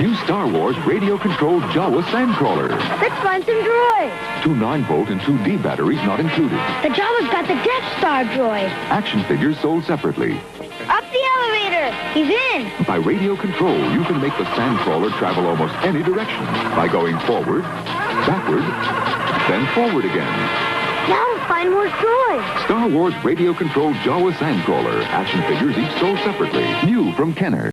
New Star Wars radio-controlled Jawa Sandcrawler. Let's find some droids. 2 9-volt and 2 D batteries not included. The Jawa's got the Death Star droid. Action figures sold separately. Up the elevator. He's in. By radio control, you can make the Sandcrawler travel almost any direction by going forward, backward, then forward again. Now to find more droids. Star Wars radio-controlled Jawa Sandcrawler. Action figures each sold separately. New from Kenner.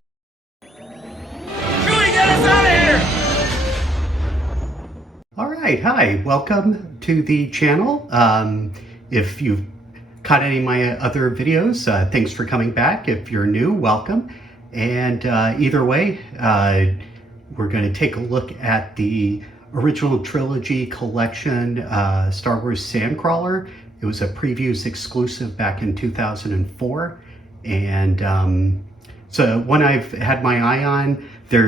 All right, hi, welcome to the channel. If you've caught any of my other videos, thanks for coming back. If you're new, welcome. And either way, we're going to take a look at the original Trilogy Collection Star Wars Sandcrawler. It was a previews exclusive back in 2004. And so one I've had my eye on, there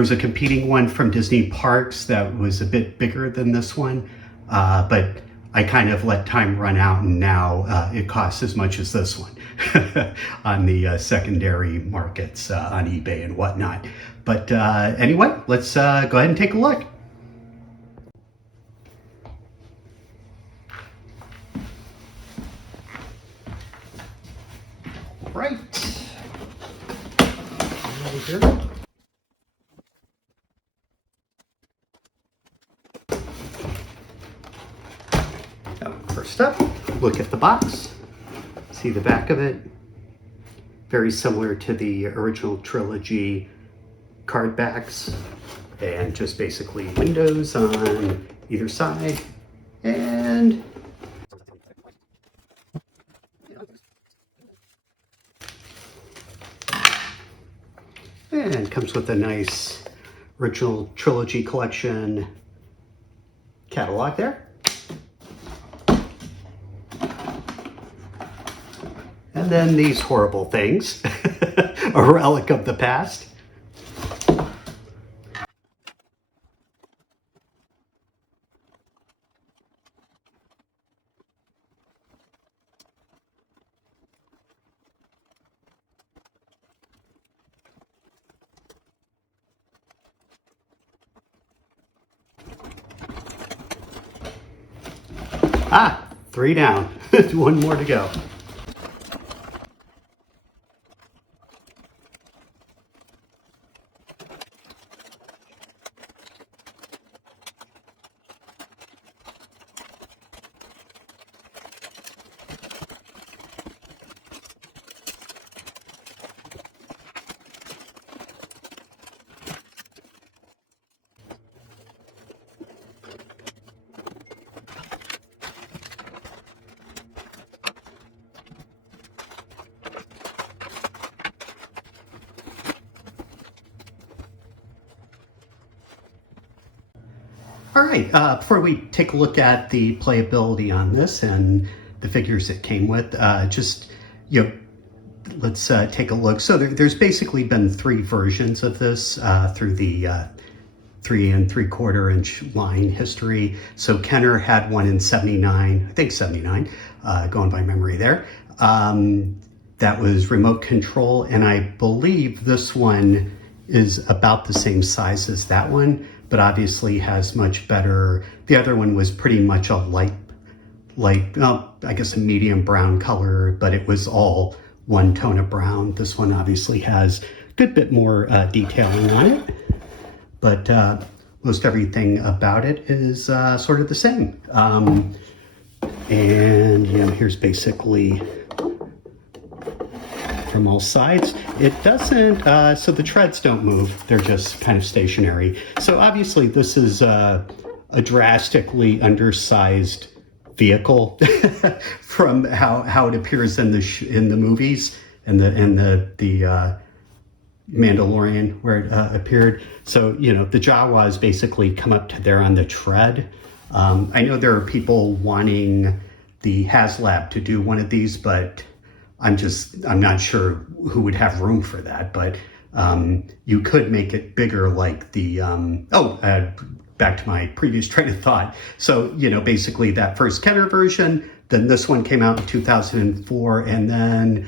was a competing one from Disney Parks that was a bit bigger than this one, but I kind of let time run out, and now it costs as much as this one on the secondary markets on eBay and whatnot. But anyway, let's go ahead and take a look. Right. Right here. First up, look at the box. See the back of it. Very similar to the original Trilogy card backs, and just basically windows on either side, and comes with a nice original Trilogy Collection catalog there. And then these horrible things, a relic of the past. Ah, 3 down, 1 more to go. All right, before we take a look at the playability on this and the figures it came with, let's take a look. So there's basically been 3 versions of this through the 3 3/4 inch line history. So Kenner had one in 79, I think 79, going by memory there. That was remote control, and I believe this one is about the same size as that one, but obviously has much better. The other one was pretty much a light, well, I guess a medium brown color, but it was all one tone of brown. This one obviously has a good bit more detailing on it, but most everything about it is sort of the same. And here's basically from all sides. It doesn't, so the treads don't move, they're just kind of stationary. So obviously this is a drastically undersized vehicle from how it appears in the movies and the Mandalorian where it appeared. So, the Jawas basically come up to there on the tread. I know there are people wanting the HasLab to do one of these, but I'm not sure who would have room for that, but you could make it bigger like the, back to my previous train of thought. So, basically that first Kenner version, then this one came out in 2004, and then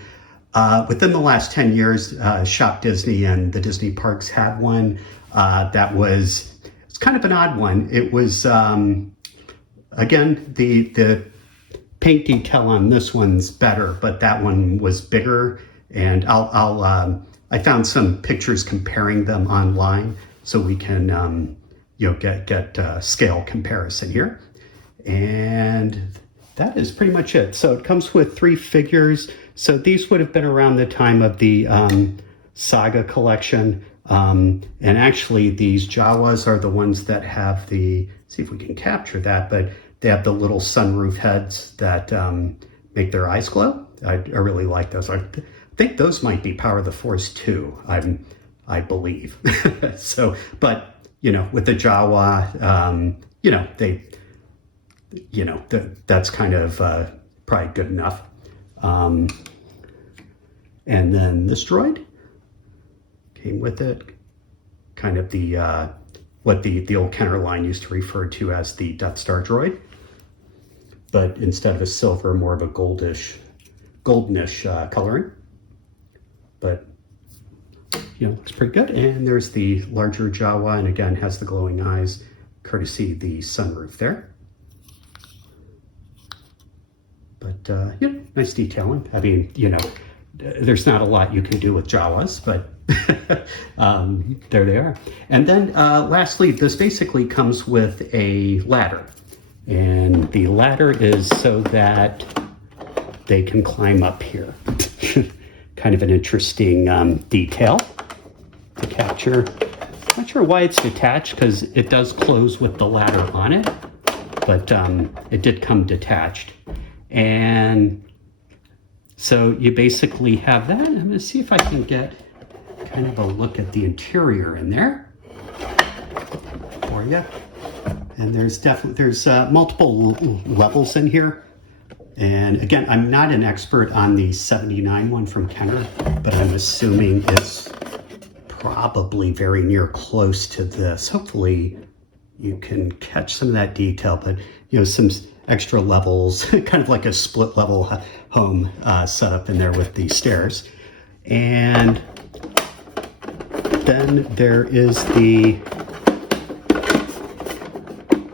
Within the last 10 years, Shop Disney and the Disney parks had one that was, it's kind of an odd one. It was, again, the paint detail on this one's better, but that one was bigger. And I found some pictures comparing them online, so we can, get scale comparison here. And that is pretty much it. So it comes with 3 figures. So these would have been around the time of the Saga collection. And actually these Jawas are the ones that have the, see if we can capture that, but they have the little sunroof heads that make their eyes glow. I really like those. I think those might be Power of the Force 2, I believe. So, but, with the Jawa, that's kind of probably good enough. And then this droid came with it, kind of the what the old Kenner line used to refer to as the Death Star droid, but instead of a silver, more of a goldenish coloring. But looks pretty good. And there's the larger Jawa, and again has the glowing eyes, courtesy the sunroof there. But nice detailing. I mean, there's not a lot you can do with Jawas, but there they are. And then lastly, this basically comes with a ladder. And the ladder is so that they can climb up here. Kind of an interesting detail to capture. Not sure why it's detached, because it does close with the ladder on it, but it did come detached. And so you basically have that. I'm going to see if I can get kind of a look at the interior in there for you. And there's multiple levels in here. And again, I'm not an expert on the 79 one from Kenner, but I'm assuming it's probably very near close to this. Hopefully you can catch some of that detail, but some extra levels, kind of like a split level home setup in there with the stairs. And then there is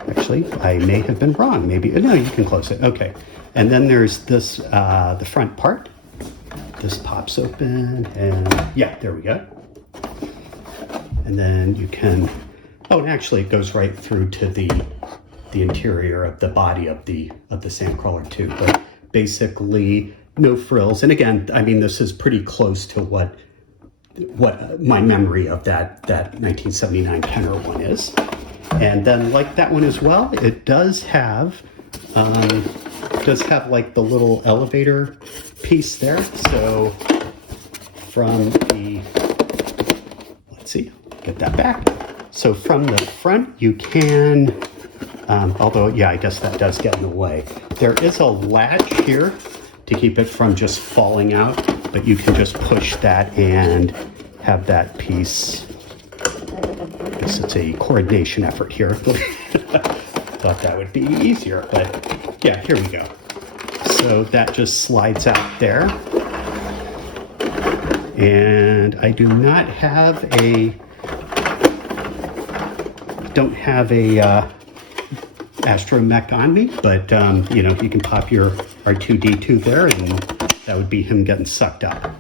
actually, I may have been wrong. Maybe, no, you can close it. Okay. And then there's this, the front part. This pops open, and yeah, there we go. And then you can, and actually it goes right through to the interior of the body of the Sandcrawler too. But basically no frills. And again, I mean, this is pretty close to what my memory of that 1979 Kenner one is. And then like that one as well, it does have like the little elevator piece there. So from the, let's see, get that back. So from the front, you can, although, yeah, I guess that does get in the way. There is a latch here to keep it from just falling out, but you can just push that and have that piece. I guess it's a coordination effort here. Thought that would be easier, but yeah, here we go. So that just slides out there. And I do not have a astromech on me, but you can pop your R2-D2 there, and that would be him getting sucked up.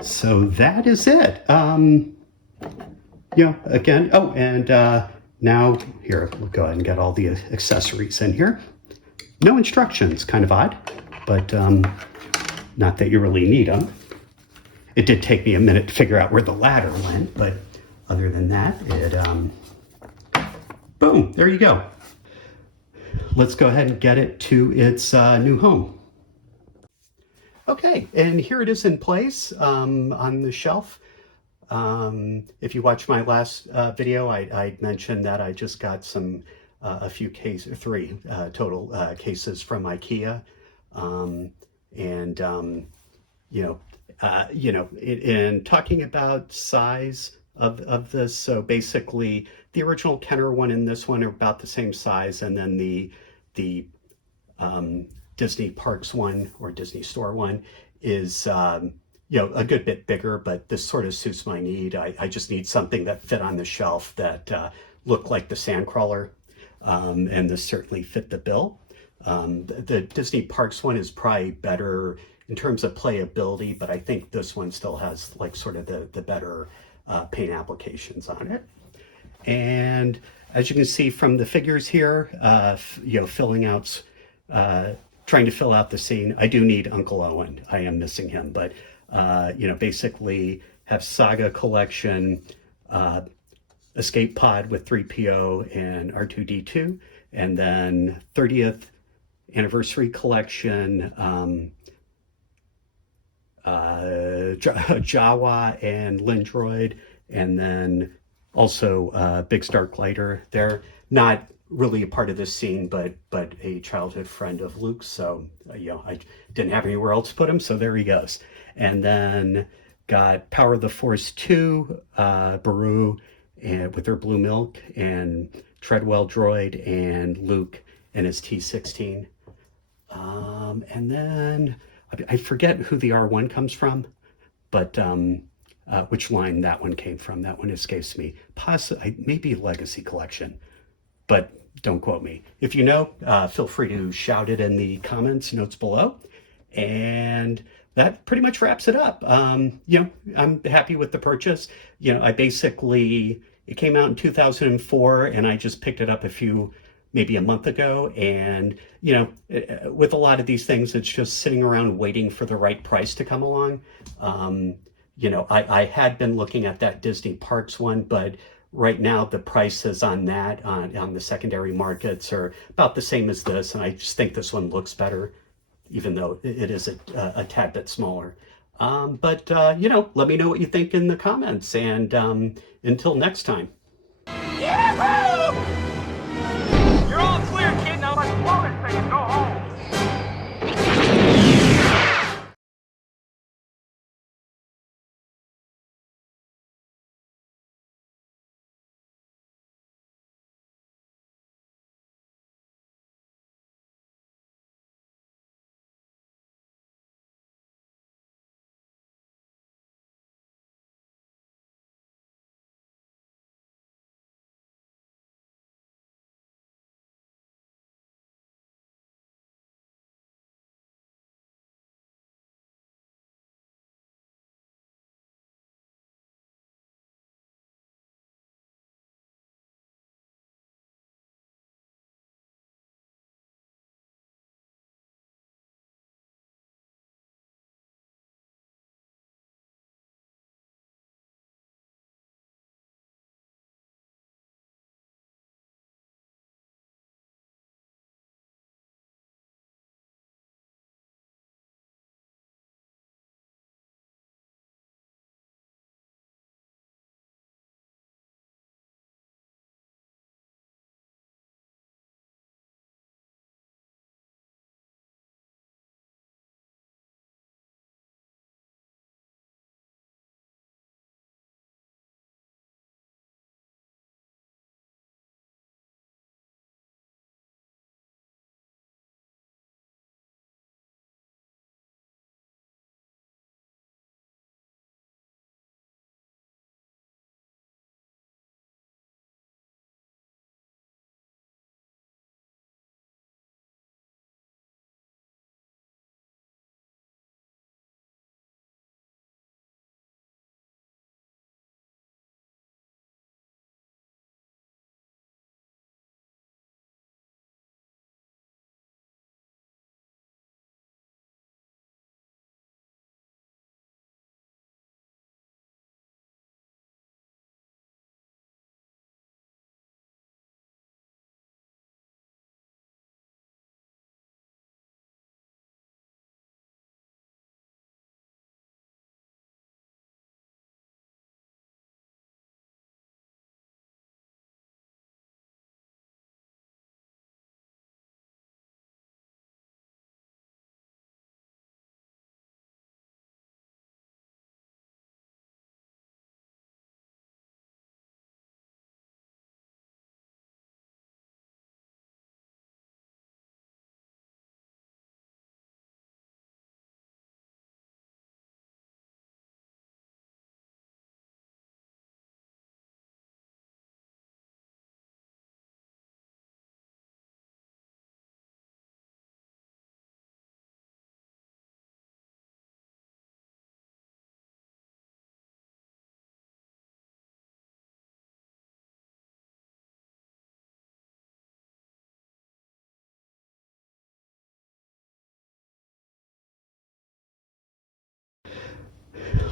So that is it. Again, and now here, we'll go ahead and get all the accessories in here. No instructions, kind of odd, but not that you really need them. It did take me a minute to figure out where the ladder went, but other than that, boom, there you go. Let's go ahead and get it to its new home. Okay, and here it is in place on the shelf. If you watched my last video, I mentioned that I just got three total cases from IKEA. In talking about size of this, so basically the original Kenner one and this one are about the same size, and then the Disney Parks one or Disney Store one is, a good bit bigger, but this sort of suits my need. I just need something that fit on the shelf that looked like the Sandcrawler, and this certainly fit the bill. The Disney Parks one is probably better in terms of playability, but I think this one still has like sort of the better paint applications on it. And as you can see from the figures here, filling out, trying to fill out the scene, I do need Uncle Owen. I am missing him, but basically have Saga Collection, Escape Pod with 3PO and R2-D2, and then 30th Anniversary Collection, Jawa and Lindroid, and then also Big Star Glider. They're not really a part of this scene, but a childhood friend of Luke's, so I didn't have anywhere else to put him, so there he goes. And then got Power of the Force 2, Baru, and with her blue milk, and Treadwell droid, and Luke and his T-16. And then I forget who the R1 comes from, but which line that one came from. That one escapes me. Maybe Legacy Collection, but don't quote me. If you know, feel free to shout it in the comments, notes below. And that pretty much wraps it up. I'm happy with the purchase. It came out in 2004, and I just picked it up maybe a month ago. And, with a lot of these things, it's just sitting around waiting for the right price to come along. I had been looking at that Disney Parks one, but right now the prices on that on the secondary markets are about the same as this. And I just think this one looks better, even though it is a tad bit smaller. But let me know what you think in the comments. And until next time. Yahoo! You're all clear, kid. Now let's blow this thing and go home.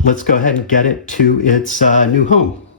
let's go ahead and get it to its new home.